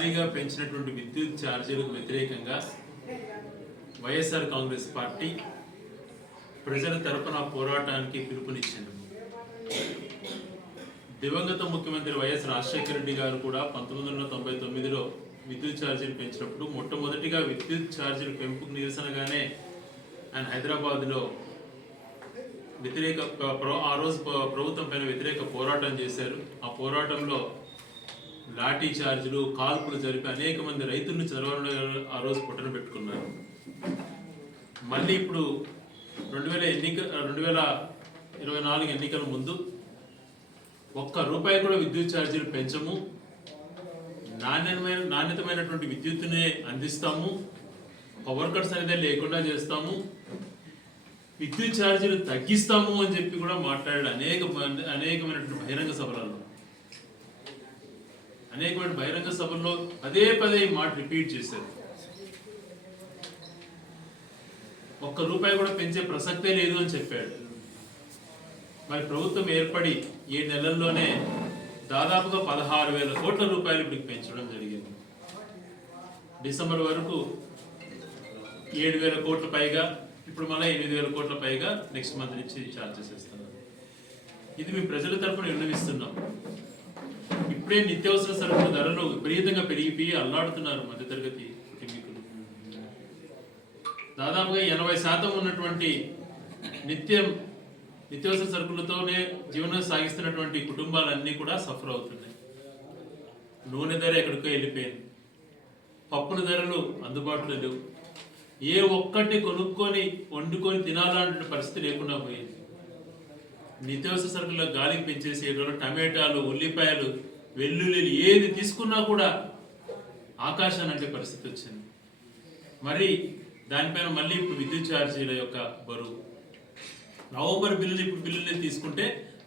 భారీగా పెంచినటువంటి విద్యుత్ ఛార్జీలకు వ్యతిరేకంగా వైఎస్ఆర్ కాంగ్రెస్ పార్టీ ప్రజల తరపున పోరాటానికి పిలుపునిచ్చింది. దివంగత ముఖ్యమంత్రి వైఎస్ రాజశేఖర రెడ్డి గారు కూడా 1999లో విద్యుత్ ఛార్జీలు పెంచినప్పుడు మొట్టమొదటిగా విద్యుత్ ఛార్జీల పెంపుకు నిరసనగానే ఆయన హైదరాబాద్లో ఆ రోజు ప్రభుత్వం పైన వ్యతిరేక పోరాటం చేశారు. ఆ పోరాటంలో లాఠీ ఛార్జీలు, కాల్పులు జరిపి అనేక మంది రైతులను చంద్రబాబు నాయుడు ఆ రోజు పొట్టన పెట్టుకున్నారు. మళ్ళీ ఇప్పుడు 2024 ఎన్నికల ముందు ₹1 కూడా విద్యుత్ ఛార్జీలు పెంచము, నాణ్యతమైనటువంటి విద్యుత్తునే అందిస్తాము, పవర్ కట్స్ అనేది లేకుండా చేస్తాము, విద్యుత్ ఛార్జీలు తగ్గిస్తాము అని చెప్పి కూడా మాట్లాడాడు. అనేకమైనటువంటి బహిరంగ సభల్లో పదే ఈ మాట రిపీట్ చేశారు. ₹1 కూడా పెంచే ప్రసక్తే లేదు అని చెప్పాడు. మరి ప్రభుత్వం ఏర్పడి 7 నెలల్లోనే దాదాపుగా 16,000 కోట్ల రూపాయలు ఇప్పుడు పెంచడం జరిగింది. డిసెంబర్ వరకు 7,000 కోట్ల పైగా, ఇప్పుడు మళ్ళీ 8,000 కోట్ల పైగా నెక్స్ట్ మంత్ నుంచి ఛార్జెస్ ఇస్తున్నారు. ఇది మేము ప్రజల తరఫున విన్నవిస్తున్నాం. ఇప్పుడే నిత్యావసర సరుకుల ధరలు విపరీతంగా పెరిగిపోయి అల్లాడుతున్నారు మధ్యతరగతి కుటుంబీకులు. దాదాపుగా 80% ఉన్నటువంటి నిత్యావసర సరుకులతోనే జీవనం సాగిస్తున్నటువంటి కుటుంబాలన్నీ కూడా సఫర్ అవుతున్నాయి. నూనె ధర ఎక్కడికో వెళ్ళిపోయింది, పప్పుల ధరలు అందుబాటులో లేవు, ఏ ఒక్కటి కొనుక్కొని వండుకొని తినాలంటే పరిస్థితి లేకుండా పోయింది. నిత్యావసర సరుకుల గాలికి పెంచేసి టమాటాలు, ఉల్లిపాయలు, వెల్లుల్లి ఏది తీసుకున్నా కూడా ఆకాశాన్ని అంటే పరిస్థితి వచ్చింది. మరి దానిపైన మళ్ళీ ఇప్పుడు విద్యుత్ ఛార్జీల యొక్క బరువు, నవంబర్ బిల్లులు ఇప్పుడు బిల్లులు తీసుకుంటే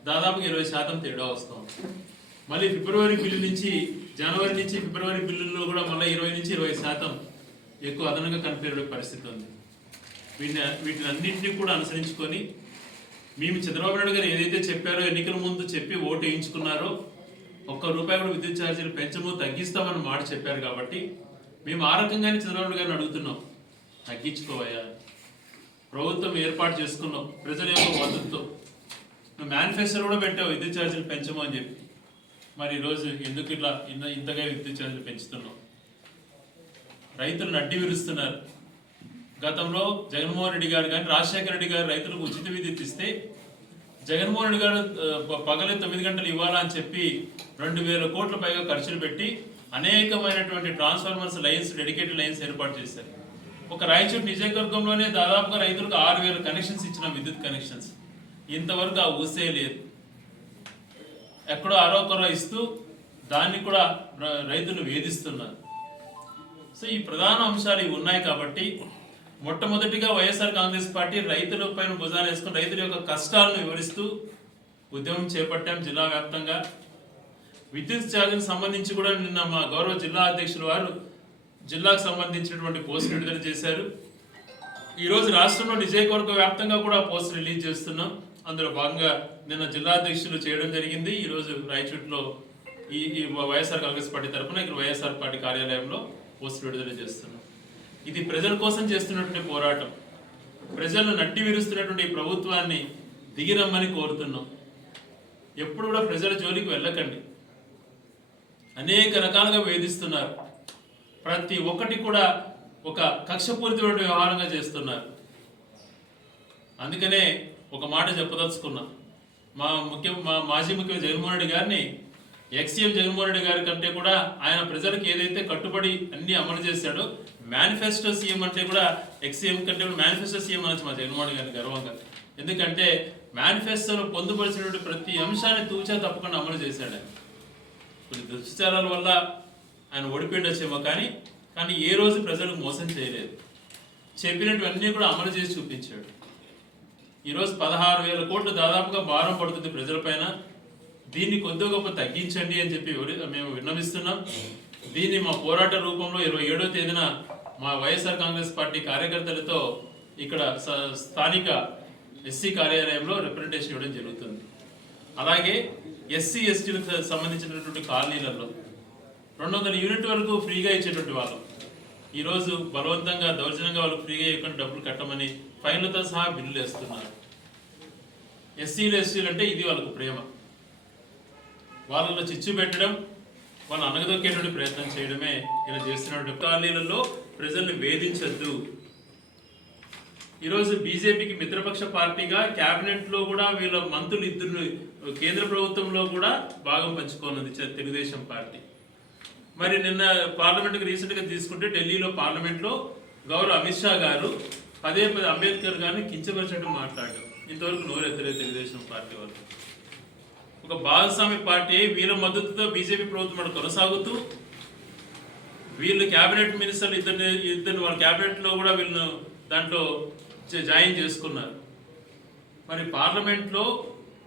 దాదాపుగా 20% తేడా వస్తాం. మళ్ళీ ఫిబ్రవరి బిల్లు నుంచి జనవరి నుంచి ఫిబ్రవరి బిల్లుల్లో కూడా మళ్ళీ 20 నుంచి 20% ఎక్కువ అదనంగా కనిపించే పరిస్థితి ఉంది. వీటిని అన్నింటినీ కూడా అనుసరించుకొని మేము చంద్రబాబు నాయుడు గారు ఏదైతే చెప్పారో, ఎన్నికల ముందు చెప్పి ఓటు వేయించుకున్నారో, ₹1 కూడా విద్యుత్ ఛార్జీలు పెంచము, తగ్గిస్తామని మాట చెప్పారు. కాబట్టి మేము ఆ రకంగానే చంద్రబాబు నాయుడు గారిని అడుగుతున్నాం, తగ్గించుకోవయ్యా. ప్రభుత్వం ఏర్పాటు చేసుకున్నాం ప్రజల యొక్క మద్దతుతో, మేనిఫెస్టో కూడా పెట్టావు విద్యుత్ ఛార్జీలు పెంచము అని చెప్పి. మరి ఈరోజు ఎందుకు ఇంతగా విద్యుత్ ఛార్జీలు పెంచుతున్నాం? రైతులు నడ్డి విరుస్తున్నారు. గతంలో జగన్మోహన్ రెడ్డి గారు కానీ రాజశేఖర రెడ్డి గారు రైతులకు ఉచిత విద్యుత్ ఇస్తే జగన్మోహన్ రెడ్డి గారు పగలే 9 గంటలు ఇవ్వాలని చెప్పి 2,000 కోట్ల పైగా ఖర్చులు పెట్టి అనేకమైనటువంటి ట్రాన్స్ఫార్మర్స్ లైన్స్, డెడికేటెడ్ లైన్స్ ఏర్పాటు చేశారు. ఒక రాయచూరు నియోజకవర్గంలోనే దాదాపుగా రైతులకు 6,000 కనెక్షన్స్ ఇచ్చిన విద్యుత్ కనెక్షన్స్. ఇంతవరకు ఆ ఊసే లేదు. ఎక్కడో అరొకరో ఇస్తూ దాన్ని కూడా రైతులు వేధిస్తున్నారు. సో ఈ ప్రధాన అంశాలు ఇవి ఉన్నాయి. కాబట్టి మొట్టమొదటిగా వైఎస్ఆర్ కాంగ్రెస్ పార్టీ రైతుల పైన భుజాలు వేసుకుని రైతుల యొక్క కష్టాలను వివరిస్తూ ఉద్యమం చేపట్టాం జిల్లా వ్యాప్తంగా. విద్యుత్ ఛార్జీలకు సంబంధించి కూడా నిన్న మా గౌరవ జిల్లా అధ్యక్షులు వారు జిల్లాకు సంబంధించినటువంటి పోస్టులు విడుదల చేశారు. ఈరోజు రాష్ట్రంలో నియోజకవర్గ వ్యాప్తంగా కూడా పోస్టులు రిలీజ్ చేస్తున్నాం. అందులో భాగంగా నిన్న జిల్లా అధ్యక్షులు చేయడం జరిగింది. ఈరోజు రాయచూట్లో ఈ వైఎస్ఆర్ కాంగ్రెస్ పార్టీ తరఫున ఇక్కడ వైఎస్ఆర్ పార్టీ కార్యాలయంలో పోస్టులు విడుదల చేస్తున్నాం. ఇది ప్రజల కోసం చేస్తున్నటువంటి పోరాటం. ప్రజలను నడ్డి విరుస్తున్నటువంటి ప్రభుత్వాన్ని దిగిరమ్మని కోరుతున్నాం. ఎప్పుడు కూడా ప్రజల జోలికి వెళ్ళకండి. అనేక రకాలుగా వేధిస్తున్నారు. ప్రతి ఒక్కటి కూడా ఒక కక్షపూరితమైన వ్యవహారంగా చేస్తున్నారు. అందుకనే ఒక మాట చెప్పదలుచుకున్నా. మా మాజీ ముఖ్యమంత్రి జగన్మోహన్ రెడ్డి గారిని ఎక్స్సీఎం జగన్మోహన్ రెడ్డి గారి కంటే కూడా ఆయన ప్రజలకు ఏదైతే కట్టుబడి అన్ని అమలు చేశాడో, మేనిఫెస్టో సీఎం అంటే కూడా ఎక్స్సీఎం కంటే మేనిఫెస్టో సీఎం అనొచ్చు మా జగన్మోహన్ రెడ్డి గారిని గర్వంగా. ఎందుకంటే మేనిఫెస్టోలో పొందుపరిచినటువంటి ప్రతి అంశాన్ని తూచా తప్పకుండా అమలు చేశాడు. కొన్ని దుష్చారాల వల్ల ఆయన ఓడిపోయిండొచ్చేమో కానీ ఏ రోజు ప్రజలకు మోసం చేయలేదు. చెప్పినటువన్నీ కూడా అమలు చేసి చూపించాడు. ఈరోజు 16,000 కోట్లు దాదాపుగా భారం పడుతుంది ప్రజలపైన. దీన్ని కొద్దిగా గొప్ప తగ్గించండి అని చెప్పి మేము విన్నవిస్తున్నాం. దీన్ని మా పోరాట రూపంలో 27వ తేదీన మా వైఎస్ఆర్ కాంగ్రెస్ పార్టీ కార్యకర్తలతో ఇక్కడ స్థానిక ఎస్సీ కార్యాలయంలో రిప్రజెంటేషన్ ఇవ్వడం జరుగుతుంది. అలాగే ఎస్సీ ఎస్టీలకు సంబంధించినటువంటి కాలనీలలో 200 యూనిట్ వరకు ఫ్రీగా ఇచ్చేటువంటి వాళ్ళు ఈరోజు బలవంతంగా దౌర్జన్యంగా వాళ్ళు ఫ్రీగా ఇవ్వకుండా డబ్బులు కట్టమని ఫైన్లతో సహా బిల్లులు వేస్తున్నారు. ఎస్సీలు ఎస్టీలు అంటే ఇది వాళ్ళకు ప్రేమ. వాళ్ళలో చిచ్చు పెట్టడం, వాళ్ళు అనగదొక్కేటువంటి ప్రయత్నం చేయడమే ఇలా చేస్తున్నటువంటి కాలనీలలో ప్రజల్ని వేధించద్దు. ఈరోజు బీజేపీకి మిత్రపక్ష పార్టీగా క్యాబినెట్లో కూడా వీళ్ళ మంత్రులు ఇద్దరు కేంద్ర ప్రభుత్వంలో కూడా భాగం పంచుకోనుంది తెలుగుదేశం పార్టీ. మరి నిన్న పార్లమెంట్కి రీసెంట్గా తీసుకుంటే ఢిల్లీలో పార్లమెంట్లో గౌరవ అమిత్ షా గారు పదే అంబేద్కర్ గారిని కించపరిచినట్టు మాట్లాడారు. ఇంతవరకు నోరెత్తలేదు తెలుగుదేశం పార్టీ వాళ్ళు. ఒక భాగస్వామ్య పార్టీ వీళ్ళ మద్దతుతో బీజేపీ ప్రభుత్వం కొనసాగుతూ వీళ్ళు క్యాబినెట్ మినిస్టర్లు ఇద్దరు వాళ్ళ క్యాబినెట్లో కూడా వీళ్ళను దాంట్లో జాయిన్ చేసుకున్నారు. మరి పార్లమెంట్లో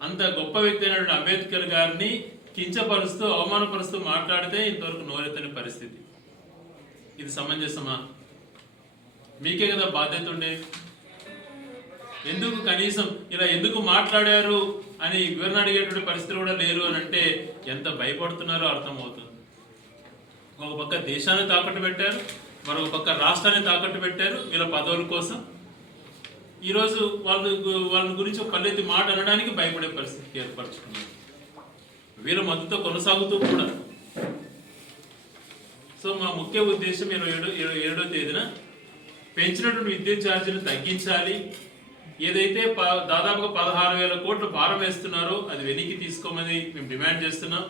అంత గొప్ప వ్యక్తి అయినటువంటి అంబేద్కర్ గారిని కించపరుస్తూ అవమానపరుస్తూ మాట్లాడితే ఇంతవరకు నోరెత్తని పరిస్థితి. ఇది సమంజసమా? మీకే కదా బాధ్యత ఉండే. ఎందుకు కనీసం ఇలా ఎందుకు మాట్లాడారు అని వివరణ అడిగేటువంటి పరిస్థితులు కూడా లేరు అని అంటే ఎంత భయపడుతున్నారో అర్థమవుతుంది. ఒక పక్క దేశాన్ని తాకట్టు పెట్టారు, మరొక పక్క రాష్ట్రాన్ని తాకట్టు పెట్టారు వీళ్ళ పదవుల కోసం. ఈరోజు వాళ్ళ గురించి ఒక పల్లెత్తి మాట అనడానికి భయపడే పరిస్థితి ఏర్పరచుకున్నారు. వీళ్ళ మద్దతు కొనసాగుతూ కూడా. సో మా ముఖ్య ఉద్దేశం 27వ తేదీన పెంచినటువంటి విద్యుత్ ఛార్జీలు తగ్గించాలి. ఏదైతే దాదాపుగా 16,000 కోట్ల భారం వేస్తున్నారో అది వెనక్కి తీసుకోమని మేము డిమాండ్ చేస్తున్నాం.